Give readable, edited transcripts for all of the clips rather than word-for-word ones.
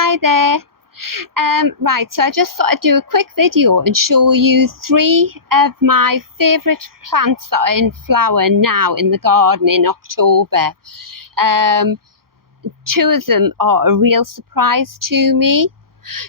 Hi there. Right, so I just thought I'd do a quick video and show you 3 of my favourite plants that are in flower now in the garden in October. 2 of them are a real surprise to me.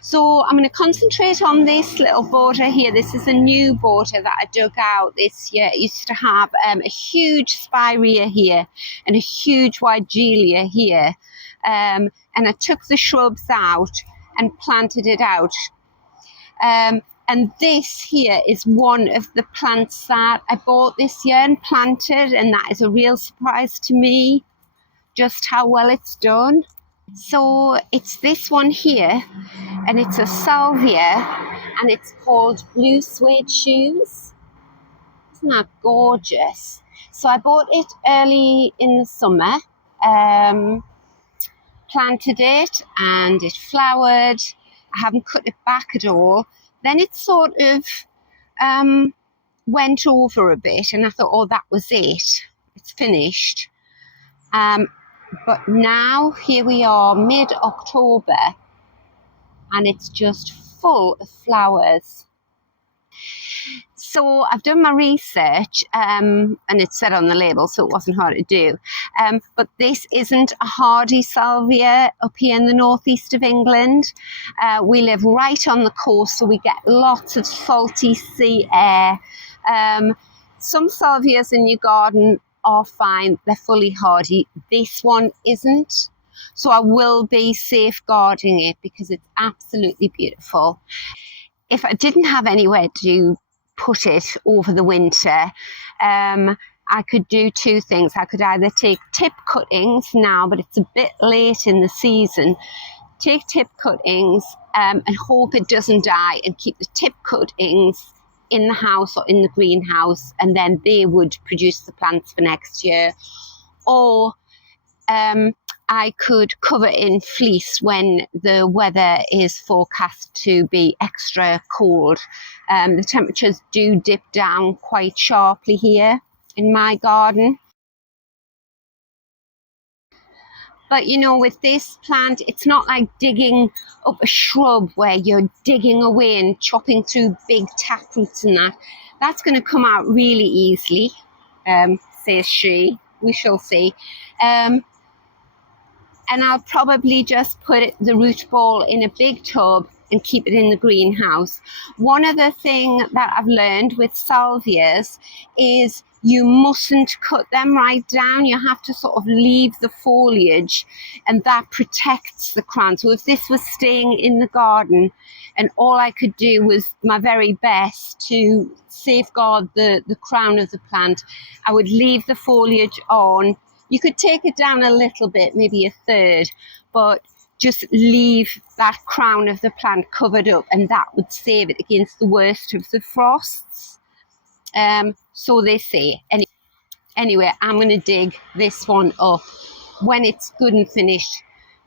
So I'm going to concentrate on this little border here. This is a new border that I dug out this year. It used to have a huge spirea here and a huge wigelia here. And I took the shrubs out and planted it out. And this here is one of the plants that I bought this year and planted, and that is a real surprise to me, just how well it's done. So it's this one here, and it's a salvia, and it's called Blue Suede Shoes. Isn't that gorgeous? So I bought it early in the summer, planted it, and it flowered. I haven't cut it back at all. Then it sort of went over a bit, and I thought, oh, that was it. It's finished. But now here we are, mid-October, and it's just full of flowers. So I've done my research, and it said on the label, so it wasn't hard to do. But this isn't a hardy salvia up here in the northeast of England. We live right on the coast, so we get lots of salty sea air. Some salvias in your garden are fine, they're fully hardy. This one isn't. So I will be safeguarding it because it's absolutely beautiful. If I didn't have anywhere to put it over the winter, I could do 2 things. I could either take tip cuttings now, but it's a bit late in the season. Take tip cuttings and hope it doesn't die, and keep the tip cuttings in the house or in the greenhouse, and then they would produce the plants for next year. Or I could cover it in fleece when the weather is forecast to be extra cold. The temperatures do dip down quite sharply here in my garden. But you know, with this plant, it's not like digging up a shrub where you're digging away and chopping through big taproots and that. That's going to come out really easily, says she. We shall see. And I'll probably just put the root ball in a big tub and keep it in the greenhouse. One other thing that I've learned with salvias is you mustn't cut them right down. You have to sort of leave the foliage, and that protects the crown. So if this was staying in the garden and all I could do was my very best to safeguard the crown of the plant, I would leave the foliage on. You could take it down a little bit, maybe a third, but just leave that crown of the plant covered up, and that would save it against the worst of the frosts. So they say. Anyway, I'm going to dig this one up when it's good and finished.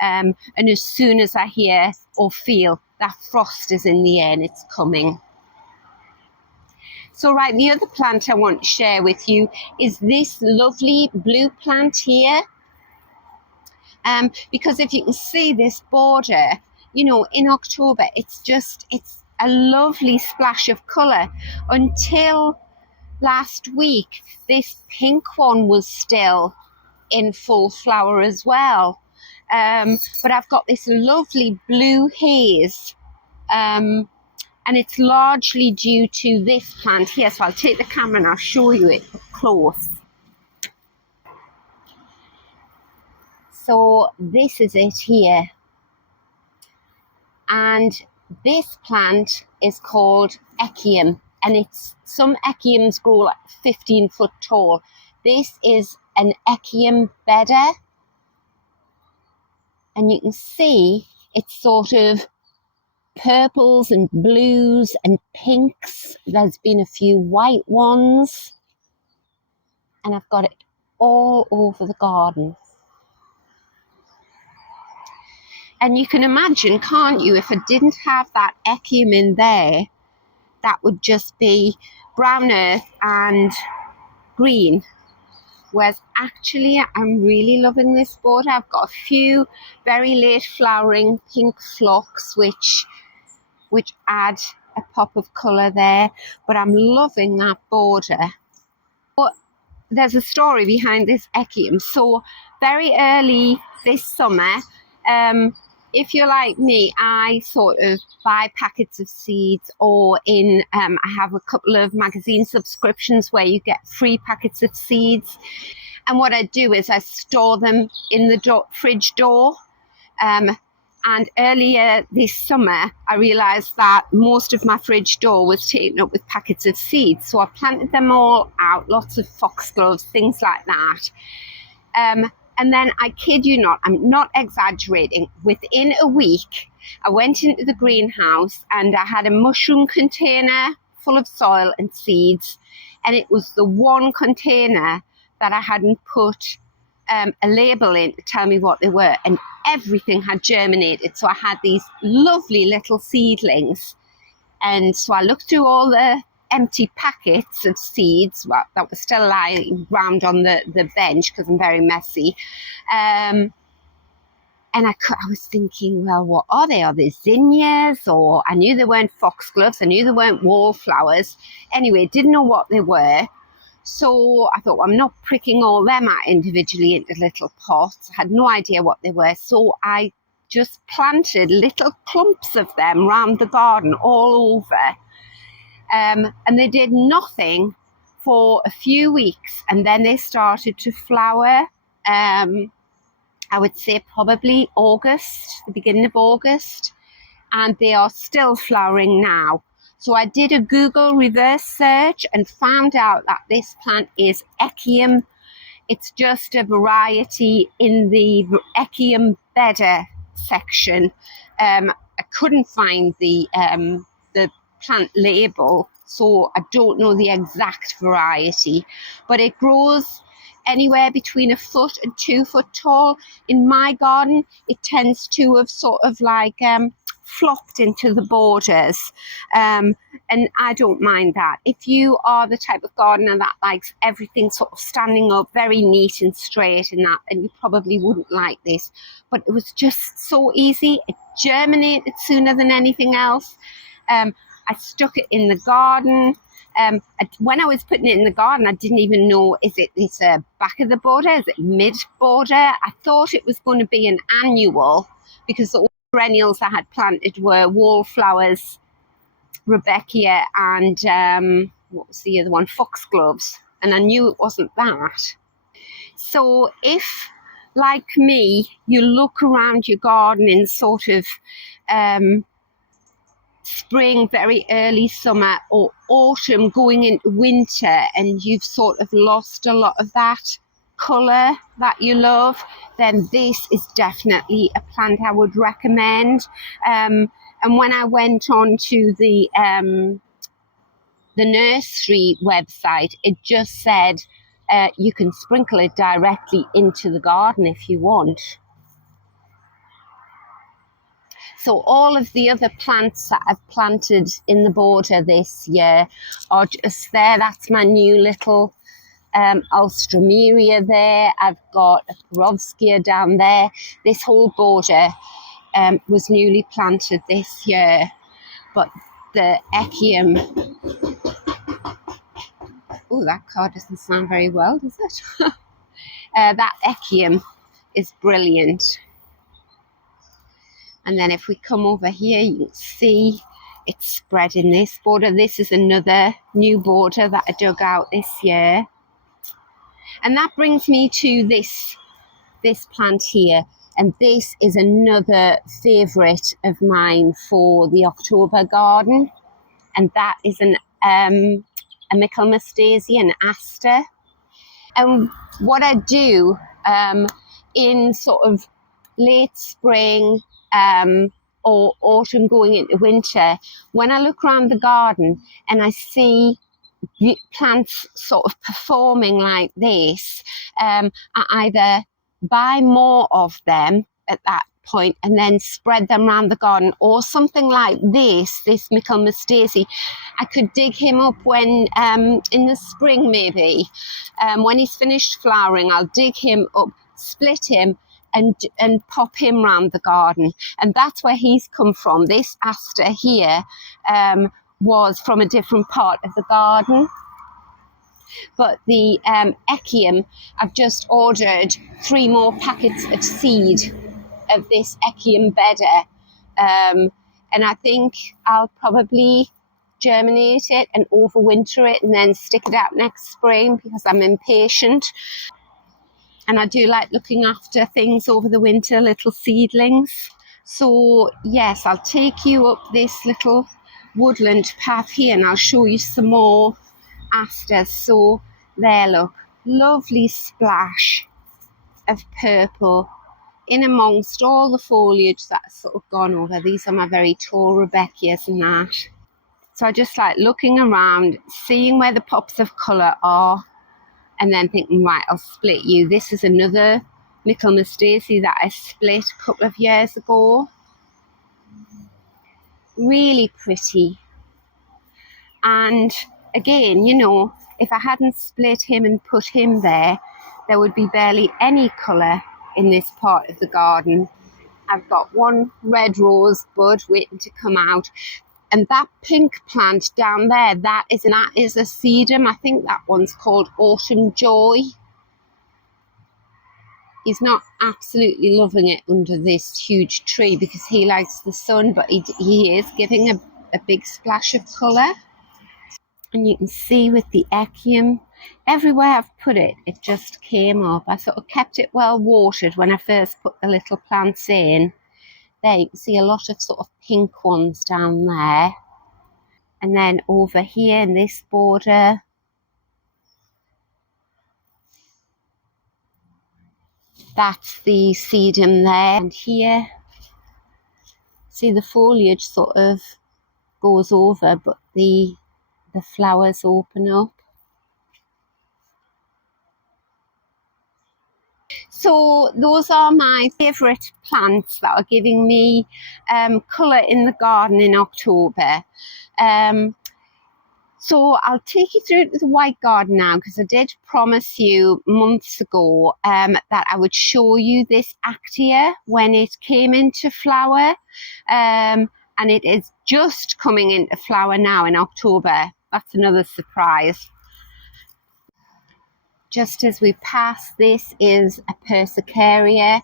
And as soon as I hear or feel that frost is in the air and it's coming. So right, the other plant I want to share with you is this lovely blue plant here. Because if you can see this border, you know, in October, it's a lovely splash of colour. Until last week, this pink one was still in full flower as well. But I've got this lovely blue haze. And it's largely due to this plant here. So I'll take the camera and I'll show you it up close. So this is it here. And this plant is called echium. And some echiums grow like 15 foot tall. This is an echium bedder. And you can see it's sort of purples and blues and pinks. There's been a few white ones, and I've got it all over the garden. And you can imagine, can't you, if I didn't have that echium in there, that would just be brown earth and green, whereas actually I'm really loving this border. I've got a few very late flowering pink phlox, which add a pop of colour there, but I'm loving that border. But there's a story behind this echium. So very early this summer, if you're like me, I sort of buy packets of seeds, or I have a couple of magazine subscriptions where you get free packets of seeds. And what I do is I store them in the fridge door. And earlier this summer, I realised that most of my fridge door was taken up with packets of seeds. So I planted them all out, lots of foxgloves, things like that. And then, I kid you not, I'm not exaggerating, within a week, I went into the greenhouse and I had a mushroom container full of soil and seeds. And it was the one container that I hadn't put a label in to tell me what they were. And everything had germinated. So I had these lovely little seedlings. And so I looked through all the empty packets of seeds that were still lying around on the bench, because I'm very messy. And I was thinking, well, what are they? Are they zinnias? Or I knew they weren't foxgloves. I knew they weren't wallflowers. Anyway, didn't know what they were. So I thought, well, I'm not pricking all them out individually into little pots. I had no idea what they were. So I just planted little clumps of them around the garden all over. And they did nothing for a few weeks. And then they started to flower. I would say probably August, the beginning of August. And they are still flowering now. So I did a Google reverse search and found out that this plant is echium. It's just a variety in the echium bedder section. I couldn't find the plant label, so I don't know the exact variety, but it grows anywhere between 1 foot and 2 foot tall. In my garden, it tends to have sort of like flopped into the borders, and I don't mind that. If you are the type of gardener that likes everything sort of standing up very neat and straight and that, and you probably wouldn't like this, but it was just so easy. It germinated sooner than anything else. I stuck it in the garden. When I was putting it in the garden, I didn't even know, is it this back of the border? Is it mid border? I thought it was going to be an annual, because the perennials I had planted were wallflowers, Rebecca, and what was the other one? Foxgloves. And I knew it wasn't that. So if, like me, you look around your garden in sort of spring, very early summer, or autumn going into winter, and you've sort of lost a lot of that colour that you love, then this is definitely a plant I would recommend. And when I went on to the nursery website, it just said you can sprinkle it directly into the garden if you want. So all of the other plants that I've planted in the border this year are just there. That's my new little Alstroemeria there. I've got a Perovskia down there. This whole border was newly planted this year. But the echium... Oh, that card doesn't sound very well, does it? That echium is brilliant. And then if we come over here, you can see it's spread in this border. This is another new border that I dug out this year. And that brings me to this plant here. And this is another favourite of mine for the October garden. And that is a Michaelmas daisy, an aster. And what I do in sort of late spring or autumn going into winter, when I look around the garden and I see plants sort of performing like this, I either buy more of them at that point and then spread them around the garden. Or something like this Michaelmas daisy, I could dig him up when in the spring maybe, when he's finished flowering. I'll dig him up, split him, and pop him round the garden. And that's where he's come from. This aster here was from a different part of the garden. But the echium, I've just ordered 3 more packets of seed of this echium bedder. And I think I'll probably germinate it and overwinter it and then stick it out next spring because I'm impatient. And I do like looking after things over the winter, little seedlings. So yes, I'll take you up this little woodland path here and I'll show you some more asters. So there, look, lovely splash of purple in amongst all the foliage that's sort of gone over. These are my very tall Rebecchias and that. So I just like looking around, seeing where the pops of colour are, and then thinking, right, I'll split you. This is another Michaelmas daisy that I split a couple of years ago. Really pretty. And again, you know, if I hadn't split him and put him there, there would be barely any colour in this part of the garden. I've got one red rose bud waiting to come out. And that pink plant down there, that is a sedum. I think that one's called Autumn Joy. He's not absolutely loving it under this huge tree because he likes the sun, but he is giving a big splash of colour. And you can see with the echium, everywhere I've put it, it just came up. I sort of kept it well watered when I first put the little plants in. There you can see a lot of sort of pink ones down there. And then over here in this border, that's the sedum there. And here, see the foliage sort of goes over, but the flowers open up. So those are my favourite plants that are giving me colour in the garden in October. So I'll take you through the white garden now, because I did promise you months ago that I would show you this Actia when it came into flower. And it is just coming into flower now in October. That's another surprise. Just as we pass, this is a Persicaria,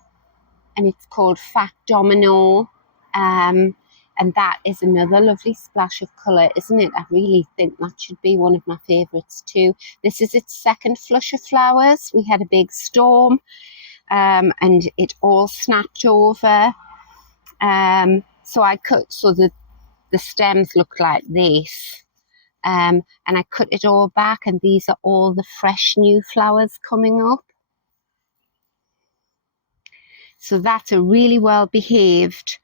and it's called Fat Domino. And that is another lovely splash of colour, isn't it? I really think that should be one of my favourites too. This is its second flush of flowers. We had a big storm and it all snapped over. So I cut so that the stems look like this. And I cut it all back, and these are all the fresh new flowers coming up. So that's a really well behaved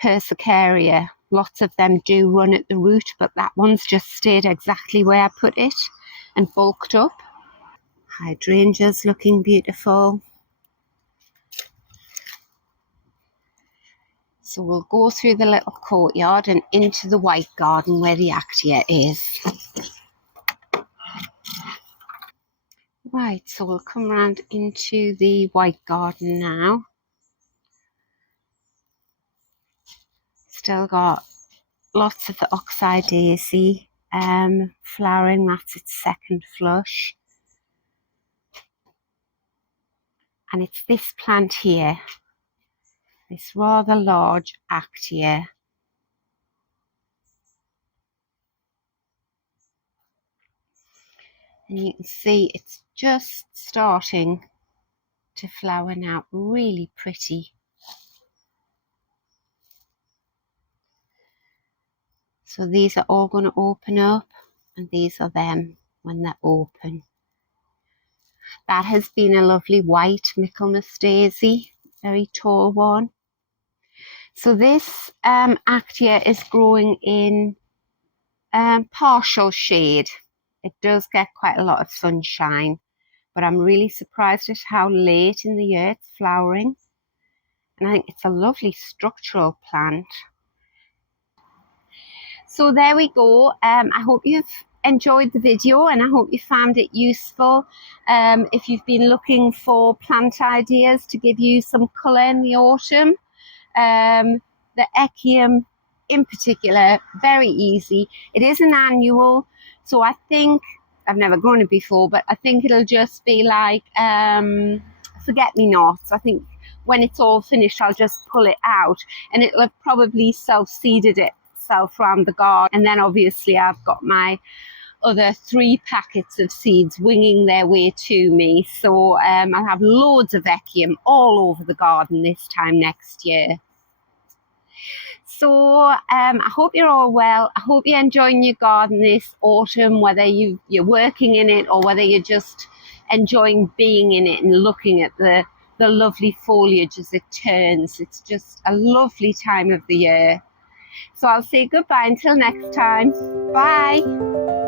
Persicaria. Lots of them do run at the root, but that one's just stayed exactly where I put it and bulked up. Hydrangeas looking beautiful. So we'll go through the little courtyard and into the white garden where the Actia is. Right, so we'll come round into the white garden now. Still got lots of the oxeye daisy flowering. That's its second flush. And it's this plant here, this rather large Actia. And you can see it's just starting to flower now. Really pretty. So these are all going to open up, and these are them when they're open. That has been a lovely white Michaelmas daisy, very tall one. So this Actia is growing in partial shade. It does get quite a lot of sunshine, but I'm really surprised at how late in the year it's flowering. And I think it's a lovely structural plant. So there we go. I hope you've enjoyed the video and I hope you found it useful. If you've been looking for plant ideas to give you some colour in the autumn, the echium in particular, very easy. It is an annual, so I think, I've never grown it before, but I think it'll just be like forget-me-nots. I think when it's all finished, I'll just pull it out and it'll have probably self-seeded itself around the garden. And then obviously I've got my other 3 packets of seeds winging their way to me. So I'll have loads of echium all over the garden this time next year. So I hope you're all well. I hope you're enjoying your garden this autumn, whether you're working in it or whether you're just enjoying being in it and looking at the lovely foliage as it turns. It's just a lovely time of the year. So I'll say goodbye until next time. Bye.